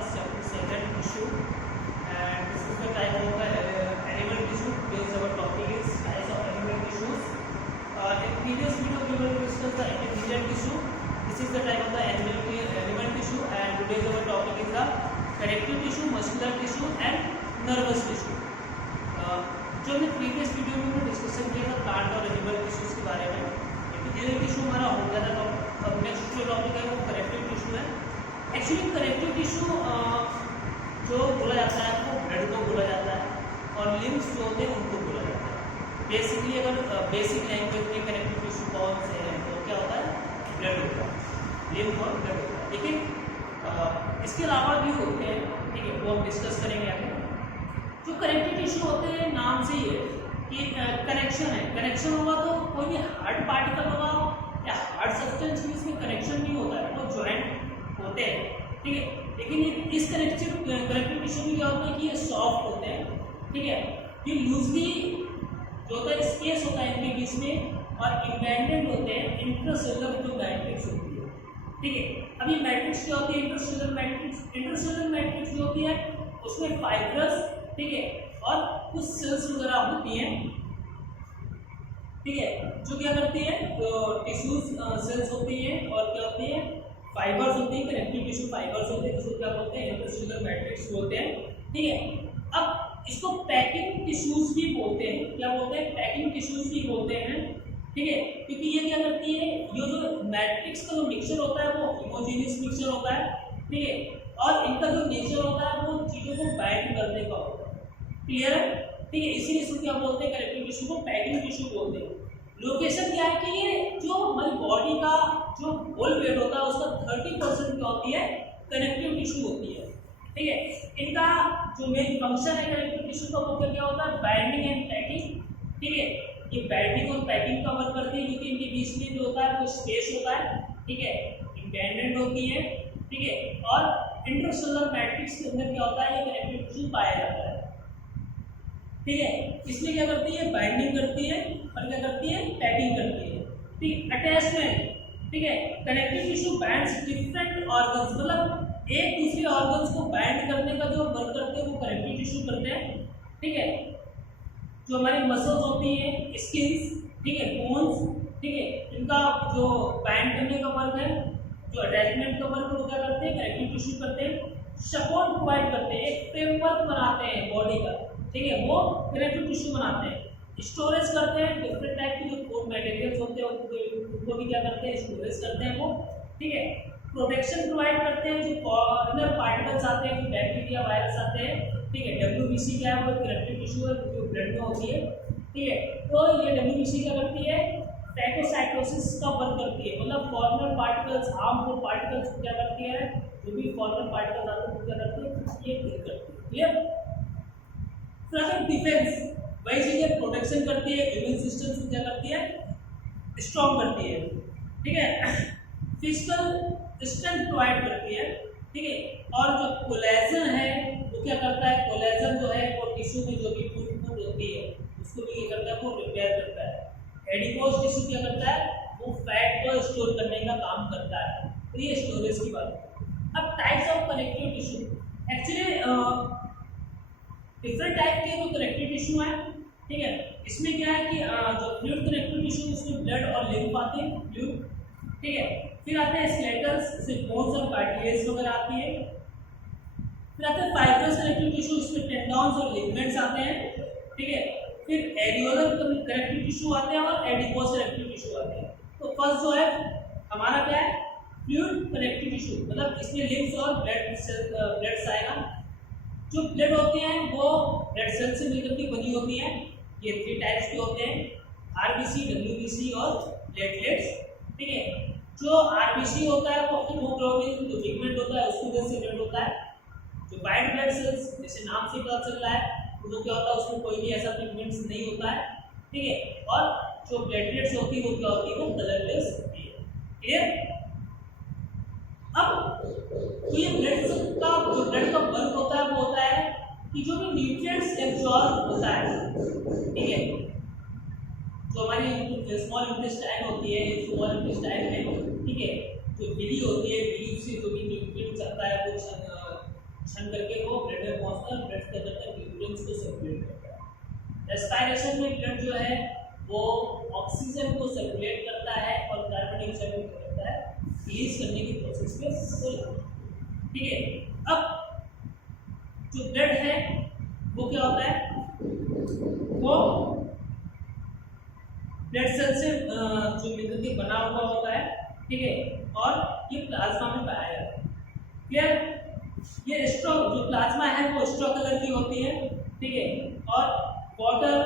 class, chapter 7 tissue, and this is the type of animal tissue. Based our topic is types of animal tissues. In previous video we will discuss the intelligent tissue. This is the type of the animal tissue, and today's our topic is the connective tissue, muscular tissue and nervous tissue. जो हमने previous video में discussion किया था plant और animal tissues के बारे में, epithelial tissue हमारा हो गया था। तो अब नेक्स्ट जो टॉपिक है वो कनेक्टिव टिश्यू है। एक्चुअली कनेक्टिव टिश्यू जो बोला जाता है वो ब्लड को बोला जाता है और लिम्स जो होते हैं उनको बोला जाता है। बेसिकली अगर बेसिक लैंग्वेज में कनेक्टिव टिश्यू कौन से हैं तो क्या होता है, ब्लड होता है, लिम्फ और ब्लड होता है। लेकिन इसके अलावा भी होते हैं, ठीक है, वो हम डिस्कस करेंगे आगे। जो कनेक्टिव टिश्यू होते हैं नाम से ही है कि कनेक्शन है। कनेक्शन होगा तो कोई भी हार्ड पार्टिकल होगा या हार्ड सब्सटेंस भी इसमें कनेक्शन नहीं होता है, वो जॉइंट होते हैं, ठीक है। लेकिन इस कनेक्टिव टिश्यू में क्या होता है कि ये सॉफ्ट होते हैं, ठीक है। ये लूजली जो होता है स्पेस होता है इनके बीच में और इंडेंटेड होते हैं इंट्रासेलुलर जो मैट्रिक्स होती है, ठीक है। अभी मैट्रिक्स क्या होती है, इंट्रासेलुलर मैट्रिक्स जो होती है उसमें फाइब्रस, ठीक है, और कुछ सेल्स वगैरह होती हैं, ठीक है, जो क्या करती है तो टिश्यूज सेल्स होती हैं और क्या होती है फाइबर्स होती हैं, कनेक्टिव टिश्यू फाइबर्स होते हैं, जिसको क्या बोलते हैं इंट्रासेलुलर मैट्रिक्स बोलते हैं, ठीक है। अब इसको पैकिंग टिश्यूज भी बोलते हैं, क्या बोलते हैं, पैकिंग टिश्यूज भी बोलते हैं, ठीक है, क्योंकि ये क्या करती है, ये जो मैट्रिक्स का जो मिक्सचर होता है वो होमोजेनियस मिक्सचर होता है, ठीक है, और इनका जो नेचर होता है वो चीज़ों को बाइंड करने का होता है, क्लियर है, ठीक है। इसीलिए इसको क्या बोलते हैं, कनेक्टिव टिश्यू को पैकिंग टिश्यू बोलते हैं। लोकेशन क्या है कि ये जो हमारी बॉडी का जो होल वेट होता है उसका 30% क्या होती है, कनेक्टिव टिश्यू होती है, ठीक है। इनका जो मेन फंक्शन है कनेक्टिव टिश्यू का वो क्या होता है, बाइंडिंग एंड पैकिंग, ठीक है। ये बाइंडिंग और पैकिंग का वर्क करती है क्योंकि इनके बीच में जो होता है वो स्पेस होता है, ठीक है, इंडेंटेड होती है, ठीक है, और इंट्रासेलुलर मैट्रिक्स के अंदर क्या होता है ये कनेक्टिव टिश्यू पाया जाता है, ठीक है। इसमें क्या करती है, बाइंडिंग करती है और क्या करती है, पैकिंग करती है, ठीक। अटैचमेंट, ठीक है, connective tissue binds different organs, मतलब एक दूसरे ऑर्गन्स को बाइंड करने का जो वर्क करते हैं वो कनेक्टिव टिश्यू करते हैं, ठीक है। जो हमारी मसल्स होती हैं, स्किन्स, ठीक है, बोन्स, ठीक है, इनका जो बाइंड करने का वर्क है, जो अटैचमेंट का वर्क वो क्या करते हैं, कनेक्टिव टिश्यू करते हैं। सपोर्ट प्रोवाइड करते हैं, एक फ्रेमवर्क बनाते हैं बॉडी का, ठीक है, वो कनेक्टिव टिश्यू बनाते हैं। स्टोरेज करते हैं, डिफरेंट टाइप के जो फूड मटेरियल्स होते हैं उनको भी क्या करते हैं, स्टोरेज करते हैं वो, ठीक है। प्रोटेक्शन प्रोवाइड करते हैं, जो फॉरेनर पार्टिकल्स आते हैं, जो बैक्टीरिया वायरस आते हैं, ठीक है। WBC क्या है, वो कनेक्टिव टिश्यू है जो ब्लड में होती है, ठीक है। तो ये WBC क्या करती है, फैगोसाइटोसिस का वर्क करती है, मतलब फॉरेनर पार्टिकल्स, हार्मफुल पार्टिकल्स क्या करती है, जो भी फॉरेनर पार्टिकल्स आते हैं वो क्या करती है, ये किल करती है, क्लियर। फिर डिफेंस, वही चीज़ है, प्रोटेक्शन करती है, इम्यून सिस्टम को क्या करती है, स्ट्रॉन्ग करती है, ठीक है। फिजिकल स्ट्रेंथ प्रोवाइड करती है, ठीक है। और जो कोलेजन है वो क्या करता है, कोलेजन जो है वो टिश्यू में जो भी टूट होती है उसको भी क्या करता है, वो रिपेयर करता है। एडिपोज टिश्यू क्या करता है, वो फैट को स्टोर करने का काम करता है, तो ये स्टोरेज की बात है। अब types of connective tissue, actually different type के जो कनेक्टिव टिश्यू हैं, ठीक है। इसमें क्या है कि जो फ्लूइड कनेक्टिव टिश्यू उसमें ब्लड और लिम्फ आते हैं, फ्लूइड, ठीक है। फिर आते हैं स्केलेटल्स, जैसे बोन्स और कार्टिलेज वगैरह आती है। फिर आते हैं फाइब्रस कनेक्टिव टिश्यू, इसमें टेंडन्स और लिगामेंट्स आते हैं, ठीक है। फिर एरियोलर कनेक्टिव टिश्यू आते हैं और एडिपोज कनेक्टिव टिश्यू आते हैं। तो फर्स्ट जो है हमारा क्या है, फ्लूइड कनेक्टिव टिश्यू, मतलब इसमें लिम्स और ब्लड्स आएगा। जो ब्लड होते हैं वो ब्लड सेल से मिलकर के बनी होती है, ये 3 टाइप्स के होते हैं, RBC, WBC और प्लेटलेट्स, ठीक है। जो RBC होता है वो हीमोग्लोबिन जो पिगमेंट होता है उसकी वजह से ब्लड होता है। जो वाइट ब्लड सेल्स, जैसे नाम से पता चल रहा है, वो क्या होता है, उसमें कोई भी ऐसा पिगमेंट्स नहीं होता है, ठीक है। और जो प्लेटलेट्स होती है वो क्या होती है, वो कलरलेस होती है, क्लियर। अब तो ये ब्लड का वर्क होता है वो होता है कि जो भी न्यूट्रिएंट्स एब्जॉर्ब होता है, ठीक है, जो हमारी स्मॉल इंटेस्टाइन होती है, स्मॉल इंटेस्टाइन में, ठीक है, जो विली होती है, विली से जो भी न्यूट्रिएंट्स आता है वो एक्शन करके वो ब्लड में पहुंचता है, ब्लड क्या करता है, न्यूट्रिएंट्स को सर्कुलेट करता है। रेस्पिरेशन में ब्लड जो है वो ऑक्सीजन को सर्कुलेट करता है और कार्बन डाइऑक्साइड को क्या करता है, रिलीज करने की प्रोसेस में हो जाता है। ठीक है, अब जो ब्लड है वो क्या होता है, वो ब्लड सेल से जो मिलकर के बना हुआ होता है। ठीक है, और ये प्लाज्मा में पाया जाता है। क्लियर, ये स्ट्रो जो प्लाज्मा है वो स्ट्रो कलर की होती है। ठीक है, और water,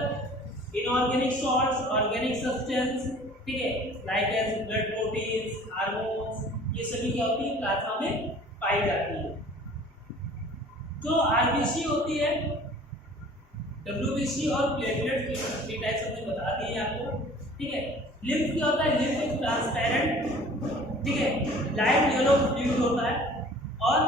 inorganic salts, organic substance, ठीक है, like as blood proteins, hormones, ये सभी क्या होती है, प्लाज्मा में पाई जाती है। जो आरबीसी होती है, डब्ल्यूबीसी और प्लेटलेट के टाइप्स हमने बता दिए आपको। ठीक है, लिम्फ क्या होता है, लिम्फ एक ट्रांसपेरेंट, ठीक है, लाइट येलो फ्लूइड होता है और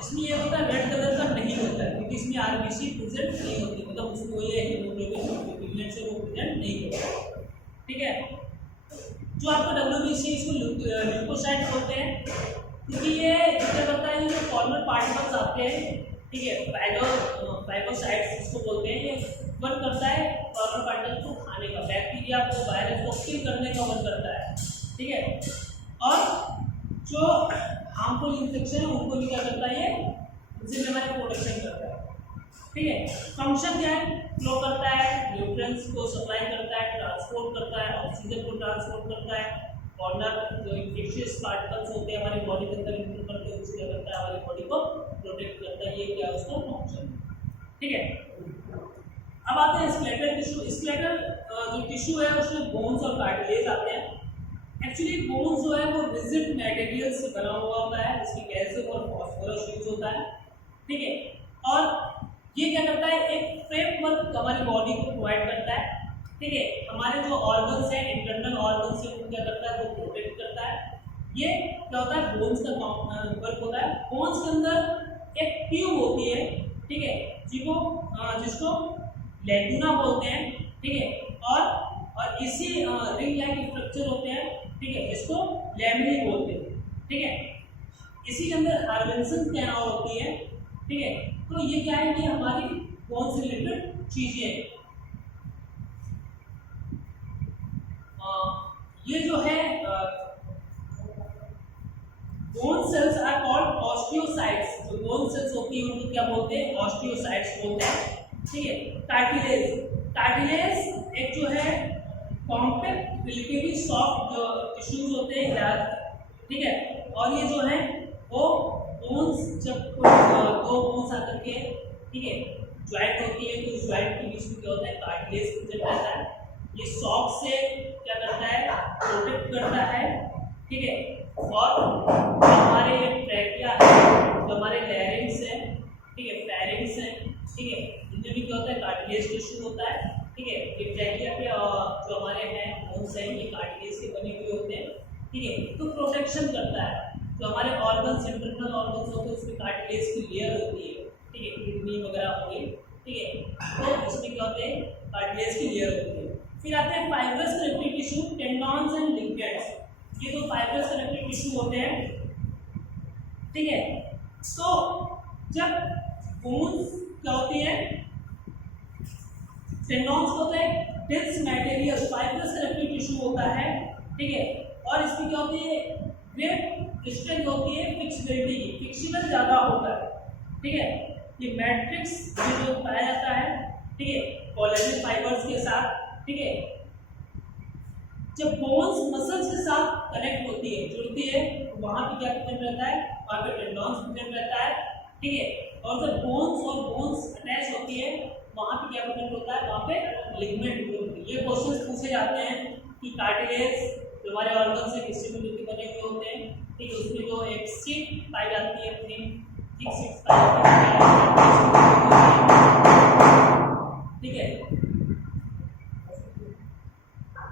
इसमें ये होता है रेड कलर का नहीं होता है क्योंकि इसमें आरबीसी प्रेजेंट नहीं होती, मतलब उसको ये हीमोग्लोबिन इक्विवेलेंट से वो प्रेजेंट नहीं होता। ठीक है, जो आपका डब्ल्यूबीसी इसको ल्यूकोसाइट होते हैं क्योंकि ये क्या करता है, ये फॉर्मल पार्टिकल्स आते हैं। ठीक है, फाइगोसाइट्स इसको बोलते हैं, ये वन करता है फॉर्मल पार्टिकल को खाने का, बैक्टीरिया को, वायरस को किल करने का वन करता है। ठीक है, और जो हार्मफुल इन्फेक्शन है उनको भी क्या करता है, ये उनसे हमारी प्रोटेक्शन करता है। ठीक है, फंक्शन क्या है, फ्लो करता है, न्यूट्रिएंट्स को सप्लाई करता है, ट्रांसपोर्ट करता है, ऑक्सीजन को ट्रांसपोर्ट करता है, कॉर्नर जो इन्फेक्शियस पार्टिकल्स होते हैं हमारे बॉडी के अंदर इंटर करते हैं, उससे क्या करता है, हमारी बॉडी को प्रोटेक्ट करता है। ये क्या है, उसका फंक्शन। ठीक है, अब आते हैं स्केलेटल टिश्यू। स्केलेटल जो टिश्यू है उसमें बोन्स और कार्टिलेज आते हैं। एक्चुअली बोन्स जो है वो रिजिड मटेरियल से बना हुआ होता है, इसमें कैल्शियम और फास्फोरस यूज होता है। ठीक है, और ये क्या करता है, एक फ्रेमवर्क हमारी बॉडी को प्रोवाइड करता है। ठीक है, हमारे जो ऑर्गन्स हैं, इंटरनल ऑर्गन्स से वो क्या करता है, वो प्रोटेक्ट करता है। ये क्या होता है, बोन्स का वर्क होता है। बोन्स के अंदर एक ट्यूब होती है, ठीक है, जिसको लैक्यूना बोलते हैं। ठीक है, और इसी रिंग लाइक स्ट्रक्चर होते हैं, ठीक है, जिसको लैमिनी बोलते हैं। ठीक है, इसी के अंदर हार्वेंसन कैनाल होती है। ठीक है, तो ये क्या है, ये हमारी बोन से रिलेटेड चीजें हैं। ये जो है bone cells are called osteocytes. जो बोन सेल्स होती है उनको क्या बोलते हैं, ऑस्टियोसाइट्स बोलते हैं। ठीक है, कार्टिलेज एक जो है कॉम्पैक्ट रिलेटिवली सॉफ्ट जो टिश्यूज होते हैं। ठीक है, और ये जो है वो बोन्स, जब दो बोन्स आकर के, ठीक है, ज्वाइंट होती है तो ज्वाइंट के बीच में क्या होता है, कार्टिलेज प्रेजेंट रहता है। ये सॉफ्ट से क्या करता है, प्रोटेक्ट करता है। ठीक है, और हमारे ट्रैकिया है, जो हमारे लैरिंग्स है, ठीक है, फेरिंग्स है, ठीक है, इनमें भी क्या होता है, कार्टिलेज टिश्यू होता है। ठीक है, ये ट्रैकिया पे जो हमारे हैं बोन्स हैं, ये कार्टिलेज के बने हुए होते हैं। ठीक है, तो प्रोटेक्शन करता है। जो हमारे ऑर्गन्स, इंटरनल ऑर्गन्स होते हैं, उसमें कार्टिलेज की लेयर होती है। ठीक है, किडनी वगैरह हो गई। ठीक है, तो इसमें क्या होते हैं, कार्टिलेज की लेयर होती है। फिर आते हैं fibrous connective tissue, tendons and ligaments. ये तो फाइब्रस कनेक्टिव टिश्यू होते हैं। ठीक है, तो जब बोन्स क्या होती है, टेंडन्स होते हैं, dense material, fibrous connective tissue होता है। ठीक है, और इसमें क्या होती है, ग्रेट स्ट्रेंथ होती है, फ्लेक्सिबिलिटी की, फ्लेक्सिबल ज़्यादा होता है। ठीक है, ये मैट्रिक्स जो पाया जाता है, ठीक है, कोलेजन फाइबर्स के साथ। ठीक है, जब बोन्स मसल्स के साथ कनेक्ट होती है, जुड़ती है, तो वहाँ पे क्या प्रेजेंट रहता है, वहाँ पे टेंडन्स प्रेजेंट रहता है। ठीक है, और जब बोन्स अटैच होती है, वहाँ पे क्या प्रेजेंट होता है, वहाँ पे लिगमेंट होती है। ये क्वेश्चंस पूछे जाते हैं कि कार्टिलेज जो हमारे ऑर्गन से डिस्ट्रीब्यूट बने हुए होते हैं, ठीक है, उसमें जो एक सीट पाई जाती है, अपनी थिक सीट पाई जाती है। ठीक है,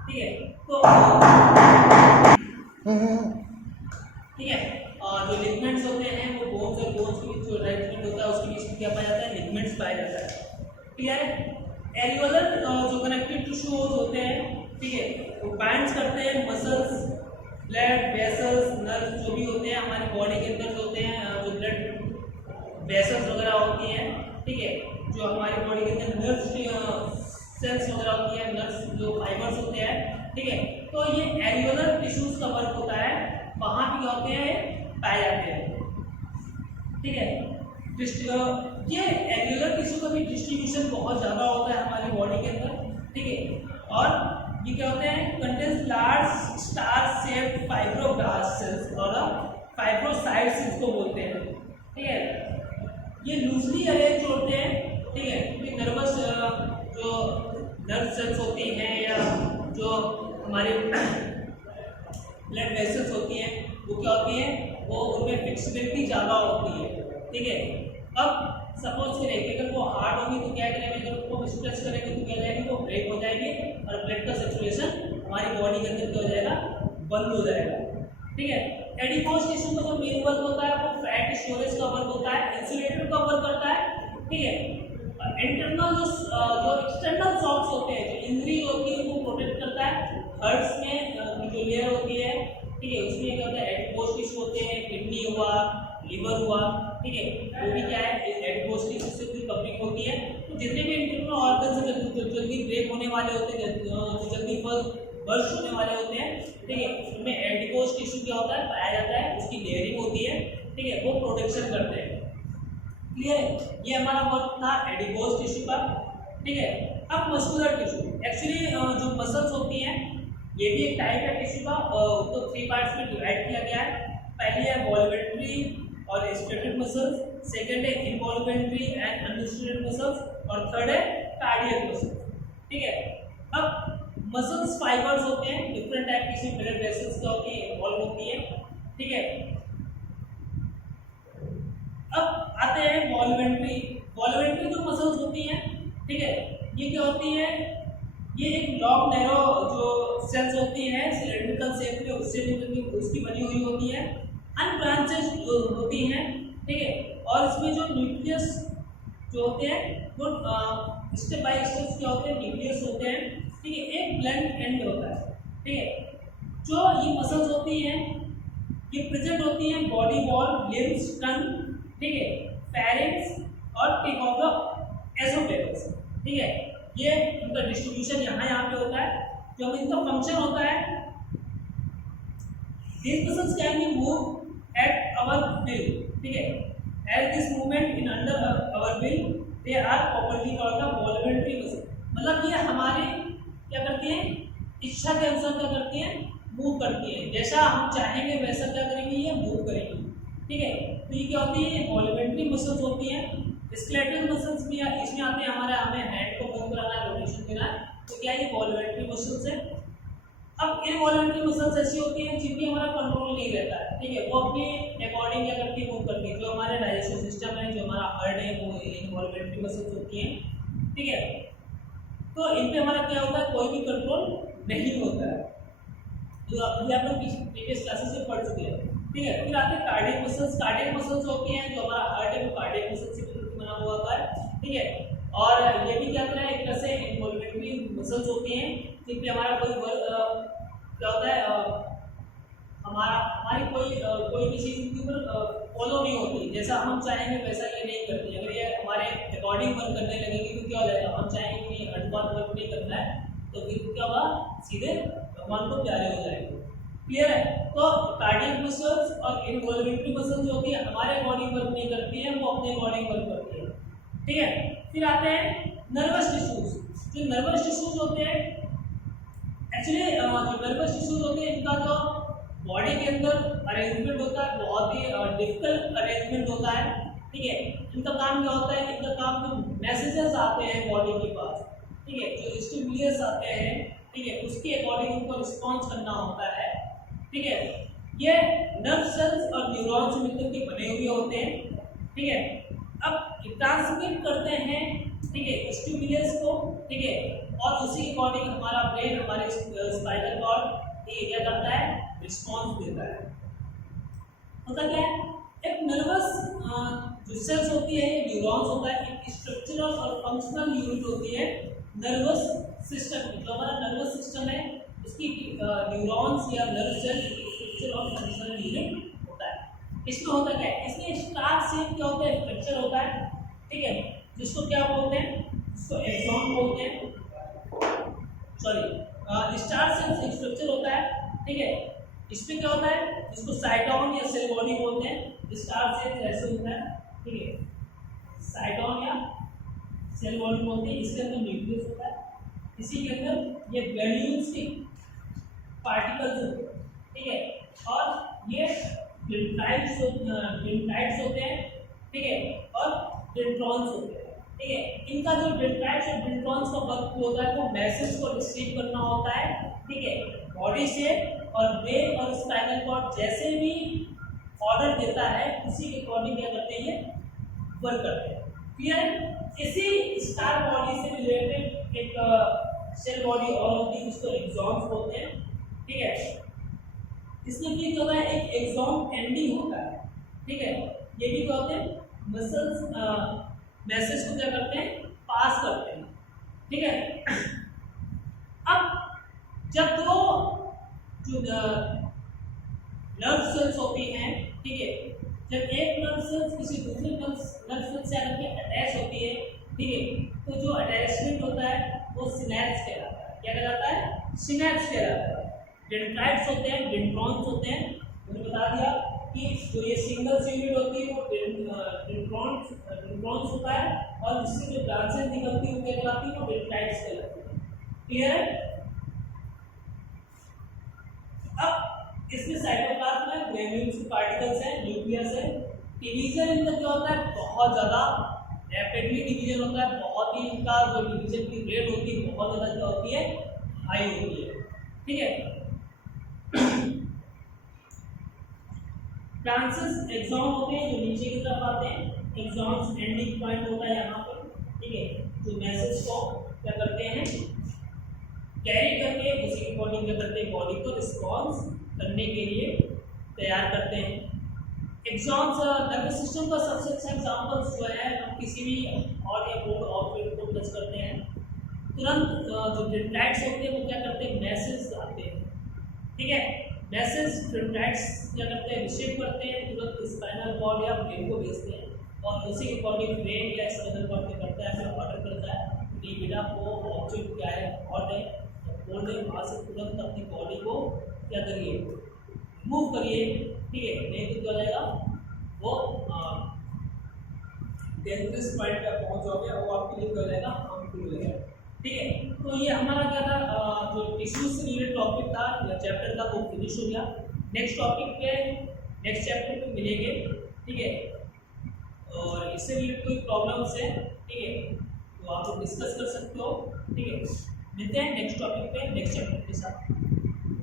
ठीक है, तो ठीक है, और जो लिगमेंट्स होते हैं वो बोन्स और बोन्स के बीच जो अटैचमेंट होता है उसके बीच में क्या पाया जाता है, लिगमेंट्स पाया जाता है। ठीक है, एरियोलर जो कनेक्टिव टिश्यूज होते हैं, ठीक है, वो बाइंड्स करते हैं मसल्स, ब्लड वेसल्स, नर्व जो भी होते हैं हमारी बॉडी के अंदर जो होते हैं, जो ब्लड वेसल्स वगैरह होती हैं, ठीक है, जो हमारी बॉडी के अंदर नर्व सेल्स वगैरह होती है, नर्व जो फाइबर्स होते हैं, ठीक है। तो ये एल्वियोलर टिश्यूज का वर्क होता है, वहाँ पे क्या होते हैं, पाए जाते हैं, ठीक है। ये एल्वियोलर टिश्यू का भी डिस्ट्रीब्यूशन बहुत ज़्यादा होता है हमारी बॉडी के अंदर, ठीक है। और ये क्या होते हैं, contains large star shaped fibroblast sales और फाइब्रोसाइट्स इसको बोलते हैं, ठीक है। ये लूजली अरेंज होते हैं, ठीक है, क्योंकि नर्वस जो नर्व सेल्स होती हैं या जो हमारे ब्लड वेसल्स होती हैं वो क्या होती हैं, वो उनमें फ्लेक्सिबिलिटी ज़्यादा होती है, ठीक है। अब सपोज करें कि अगर वो हार्ड होगी तो क्या करेंगे, अगर उसको स्ट्रेच करेंगे तो क्या जाएगी, वो ब्रेक हो जाएगी और ब्लड का सर्कुलेशन हमारी बॉडी के अंदर क्या हो जाएगा, बंद हो जाएगा, ठीक है। एडिपोज टिश्यू का जो मेन वर्क होता है वो फैट स्टोरेज का वर्क होता है, इंसुलेटर का वर्क करता है, ठीक है। इंटरनल जो एक्सटर्नल शॉक्स होते हैं, जो इंजरी होती है उनको प्रोटेक्ट करता है। हर्ट्स में जो लेयर होती है, ठीक है, उसमें क्या होता है, एडिपोज टिश्यू होते हैं, किडनी हुआ, लिवर हुआ, ठीक है, वो भी क्या है, एडिपोज टिश्यू से भी कवरिंग होती है। तो जितने भी इंटरनल ऑर्गन्स जल्दी ब्रेक होने वाले होते हैं, जो जल्दी बर्स्ट होने वाले होते हैं, ठीक है, उनमें एडिपोज टिश्यू क्या होता है, पाया जाता है, उसकी लेयरिंग होती है, ठीक है, वो प्रोटेक्शन करते हैं, क्लियर है। ये हमारा वर्क था एडिपोज टिश्यू का, ठीक है। अब मस्कुलर टिश्यू, एक्चुअली जो मसल्स होती हैं ये भी एक टाइप है टिश्यू का, उसको 3 पार्ट्स में डिवाइड किया गया है। पहली है वॉल्वेंट्री और स्टेटेड मसल्स, सेकंड है इनवॉल्वेंट्री एंड अनस्टेटेड मसल्स और थर्ड है कार्डियक मसल्स, ठीक है। अब मसल्स फाइबर्स होते हैं, डिफरेंट टाइप की ब्लड वेसल्स क्या होती है, इन्वॉल्व होती है, ठीक है। अब आते हैं वॉल्वेंट्री। वॉल्वेंट्री जो मसल्स होती हैं, ठीक है, ये क्या होती है, ये एक लॉन्ग नैरो जो सेल्स होती हैं सिलेंड्रिकल शेप में, उसकी बनी हुई होती है, अनब्रांचेड होती हैं, ठीक है। और इसमें जो न्यूक्लियस जो होते हैं वो स्टेप बाय स्टेप क्या होते हैं, न्यूक्लियस होते हैं, ठीक है, एक ब्लंट एंड होता है, ठीक है। जो ये मसल्स होती हैं ये प्रेजेंट होती हैं बॉडी वॉल, लिम्स, टंग, ठीक है, फेरिंक्स और टिप ऑफ द एसोफेगस, ठीक है। ये इनका डिस्ट्रीब्यूशन यहाँ पे होता है। जो इनका फंक्शन होता है, these muscles can be moved at our will, ठीक है। As this movement in under our will, they are properly called the voluntary muscle। मतलब ये हमारे क्या करती हैं, इच्छा के अनुसार क्या करती हैं, मूव करती हैं, जैसा हम चाहेंगे वैसा क्या करेंगे, ये मूव करेंगे, ठीक है। तो ये क्या होती है, वॉल्वेंट्री मसल्स होती हैं। स्केलेटल मसल्स भी इसमें आते हैं, हमें हैंड को मूव कराना है, रोटेशन देना है, तो क्या ये वॉल्वेंट्री मसल्स है। अब इनवॉल्वेंट्री मसल्स ऐसी होती हैं जिनकी हमारा कंट्रोल नहीं रहता है, ठीक है, वो अपने अकॉर्डिंग क्या करती है, मूव करती है। जो हमारे डाइजेशन सिस्टम है, जो हमारा हार्ट है, वो इनवॉल्वेंट्री मसल्स होती हैं, ठीक है। तो इन पे हमारा क्या होता है, कोई भी कंट्रोल नहीं होता है, जो अभी आप लोग प्रीवियस क्लासेस से पढ़ चुके हैं, ठीक है। फिर आते हैं कार्डियक मसल्स। कार्डियक मसल्स होती हैं, जो हमारा हार्ट है वो कार्डियक मसल्स से बना हुआ होता है, ठीक है। और ये भी क्या करना है, एक तरह से इनवॉल्वेंट्री मसल्स होती हैं जिन पे हमारा कोई क्या होता है, हमारी कोई भी चीज़ के ऊपर फॉलो नहीं होती, जैसा हम चाहेंगे वैसा ये नहीं करती। अगर ये हमारे अकॉर्डिंग वर्क करने लगेगी तो क्या हो जाएगा, हम चाहेंगे कि ये अनबाउंड वर्क नहीं करना है तो फिर क्या होगा, सीधे भगवान को प्यारे हो जाएंगे, क्लियर है। तो कार्डियक मसल्स और इनवॉल्वेंट्री मसल्स जो कि हमारे अकॉर्डिंग वर्क नहीं करती हैं, वो अपने अकॉर्डिंग वर्क करती है, ठीक है। फिर आते हैं नर्वस टिश्यूज। जो नर्वस टिश्यूज होते हैं, एक्चुअली जो नर्वस टिश्यूज होते हैं इनका जो बॉडी के अंदर अरेंजमेंट होता है बहुत ही डिफिकल्ट अरेंजमेंट होता है, ठीक है। इनका काम क्या होता है, इनका काम जो मैसेजेस आते हैं बॉडी के पास, ठीक है, जो स्टिमुलस आते हैं, ठीक है, उसके अकॉर्डिंग उनको रिस्पॉन्स करना होता है, ठीक है। ये नर्व सेल्स और न्यूरॉन्स मिलकर के बने हुए होते हैं, ठीक है। अब ट्रांसमिट करते हैं, ठीक है, स्टिमुलस को, ठीक है, और उसी अकॉर्डिंग हमारा ब्रेन, हमारे स्पाइनल कॉर्ड ये क्या करता है, रिस्पॉन्स देता है। होता क्या है, एक नर्वस जो सेल्स होती है, न्यूरॉन्स होता है, एक स्ट्रक्चरल और फंक्शनल यूनिट होती है नर्वस सिस्टम की। जो हमारा नर्वस सिस्टम है उसकी न्यूरॉन्स या नर्व सेल स्ट्रक्चर और फंक्शनल यूनिट होता है, इसमें होता क्या है, इसमें स्टार शेप क्या होता है, स्ट्रक्चर होता है, ठीक है, जिसको क्या बोलते हैं, इसको एक्सॉन बोलते हैं, सॉरी स्टार शेप स्ट्रक्चर होता है, ठीक है। इसमें क्या होता है, इसको साइटोन या सेल बॉडी बोलते हैं। स्टार शेप ऐसे होता है, ठीक है, साइटोन या सेल बॉडी बोलते हैं। इसके अंदर न्यूक्लियस होता है, इसी के अंदर ये ग्रेन्यूल्स के पार्टिकल्स होते हैं, ठीक है, और ये डेंड्राइट्स होते हैं, ठीक है, और डेंड्रॉन्स होते हैं, ठीक है। इनका जो डेंड्राइट्स और डेंड्रॉन्स का वर्क होता है वो मैसेज को रिसीव करना होता है, ठीक है, बॉडी से, और ब्रेन और स्पाइनल कॉर्ड जैसे भी ऑर्डर देता है उसी के अकॉर्डिंग क्या करते हैं, ये वर्क करते हैं। क्लियर। इसी स्टार बॉडी से रिलेटेड एक सेल बॉडी और होती है, उसको एक्सॉन्स बोलते हैं, ठीक है। इसमें भी क्या होता है, एक एक्सॉन एंडिंग होता है, ठीक है। ये भी क्या होते हैं, मसल्स मैसेज को क्या करते हैं, पास करते हैं, ठीक है। अब जब दो जो नर्व सेल्स होती हैं, ठीक है, जब एक नर्व सेल्स किसी दूसरे नर्व सेल से आकर अटैच होती है, ठीक है, तो जो अटैचमेंट होता है वो सिनैप्स कहलाता है। क्या कहलाता है, सिनैप्स कहलाता है। डेंड्राइट्स होते हैं, डेंड्रॉन्स होते हैं, मैंने बता दिया कि जो ये सिंगल यूनिट होती है वो डेंड्रॉन्स होता है, और इससे जो ब्रांचेस निकलती है वो क्या कहलाती है, वो डेंड्राइट्स कहलाती है। क्लियर है। अब इसमें साइटोप्लाज्म में ग्रेन्यूल्स के पार्टिकल्स हैं, न्यूक्लियस है। डिवीजन इनका क्या होता है, बहुत ज़्यादा रैपिडली डिवीजन होता है, बहुत ही इनका जो डिवीजन की रेट होती है बहुत ज़्यादा क्या होती है, हाई होती है, ठीक है। ब्रांचेस एक्सॉन होते हैं जो नीचे की तरफ आते हैं, एक्सॉन्स एंडिंग पॉइंट होता है यहाँ पर, ठीक है, जो मैसेज को क्या करते हैं, कैरी करके उसी अकॉर्डिंग क्या करते हैं, बॉडी को रिस्पॉन्स करने के लिए तैयार करते हैं। एक्सॉन्स नर्वस सिस्टम का सबसे अच्छा एग्जांपल जो है, हम किसी भी हॉट या कोल्ड ऑब्जेक्ट को टच करते हैं, तुरंत जो डेंड्राइट्स होते हैं वो क्या करते हैं, मैसेज आते हैं, ठीक है। मैसेज डेंड्राइट्स क्या करते हैं, रिसीव करते हैं, तुरंत स्पाइनल कॉर्ड या ब्रेन को भेजते हैं, और उसी के अकॉर्डिंग ब्रेन या स्पाइनल कॉर्ड क्या करता है, फिर ऑर्डर करता है कि बेटा वो ऑब्जेक्ट क्या है, हॉट है, कोल्ड है, वहाँ से तुरंत अपनी बॉडी को क्या करिए, मूव करिए, ठीक है, नहीं तो क्या हो जाएगा, वो डेंजरस पॉइंट पर पहुँच जाओगे, वो आपके लिए क्या हो जाएगा, हार्मफुल हो जाएगा, ठीक है। तो ये हमारा क्या था, जो टिश्यू से रिलेटेड टॉपिक था या चैप्टर था वो फिनिश हो गया। नेक्स्ट टॉपिक पे नेक्स्ट चैप्टर पे मिलेंगे, ठीक है, और इससे रिलेटेड कोई प्रॉब्लम्स है, ठीक है, तो आप लोग डिस्कस कर सकते हो, ठीक है। मिलते हैं नेक्स्ट टॉपिक पे नेक्स्ट चैप्टर के साथ।